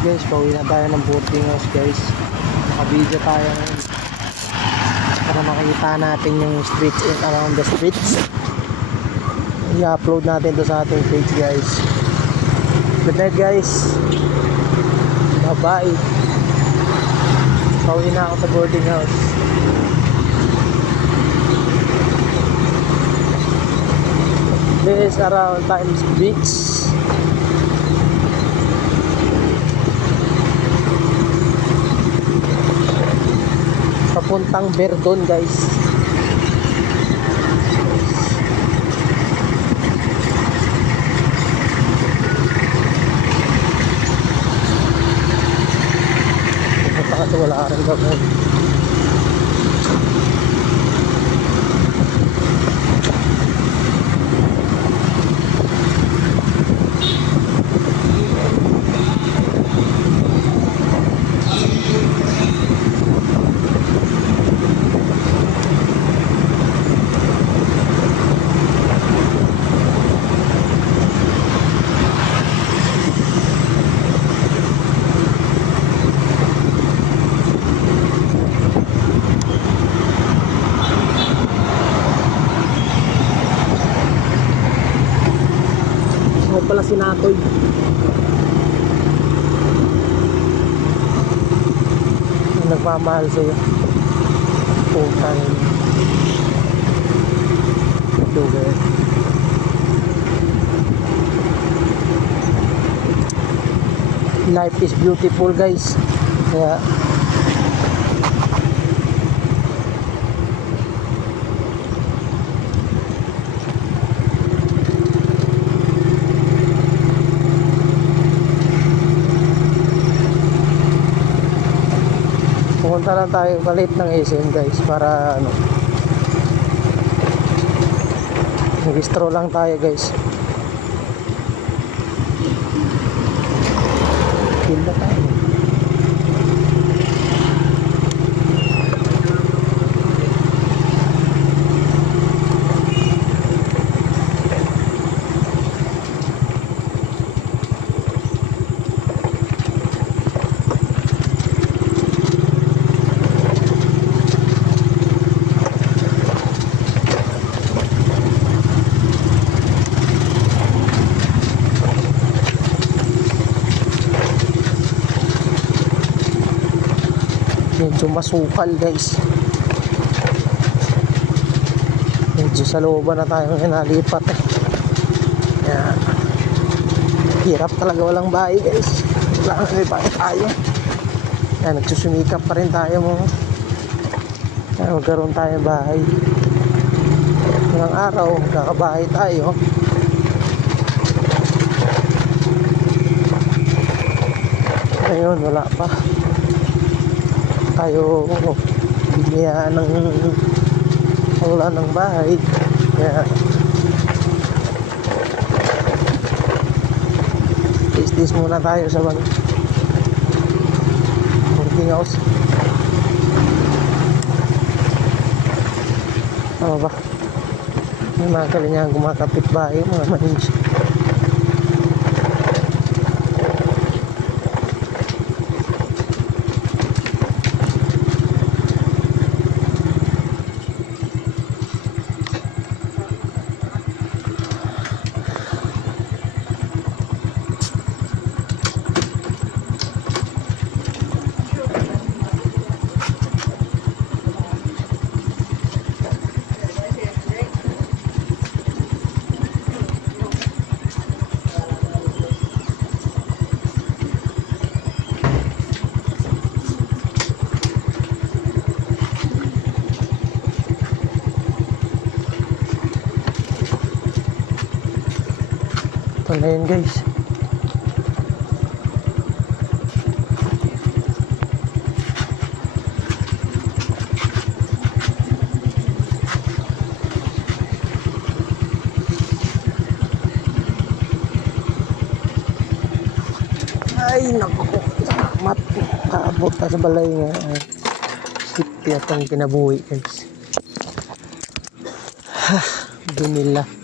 guys, pauwi na tayo ng boarding house guys. Naka-video tayo ngayon para makita natin yung streets and around the streets. I-upload natin to sa ating page guys. Good night guys. Bye bye. Pauwi na ako sa boarding house. This is around Times Beach. Papuntang Verdon guys. Pupunta kasi wala rin gagawin. Ako pala si Natoy. Nagmamahal sa'yo. Puta yun. Lugar. Life is beautiful guys. Kaya pumunta lang tayo palit ng SM guys para ano, mag-stroll lang tayo guys. Kill na tayo. Medyo masukal guys. Medyo sa looban na tayo nalipat eh. Kaya hirap talaga, walang bahay guys. Wala may bahay tayo. Kaya nagsusumikap pa rin tayo mo. Kaya magkaroon tayo bahay. Ilang araw magkakabahay tayo. Ngayon wala pa tayo biniyaan ng wala ng bahay. Kaya is muna tayo sa boarding house. Ano ba, may mga kalinyahan kumakapit bahay, mga manis. Ito na yun guys. Ay naku, salamat. Kaabot na sa balay nga. Sipya itong kinabuhi guys. Dumila.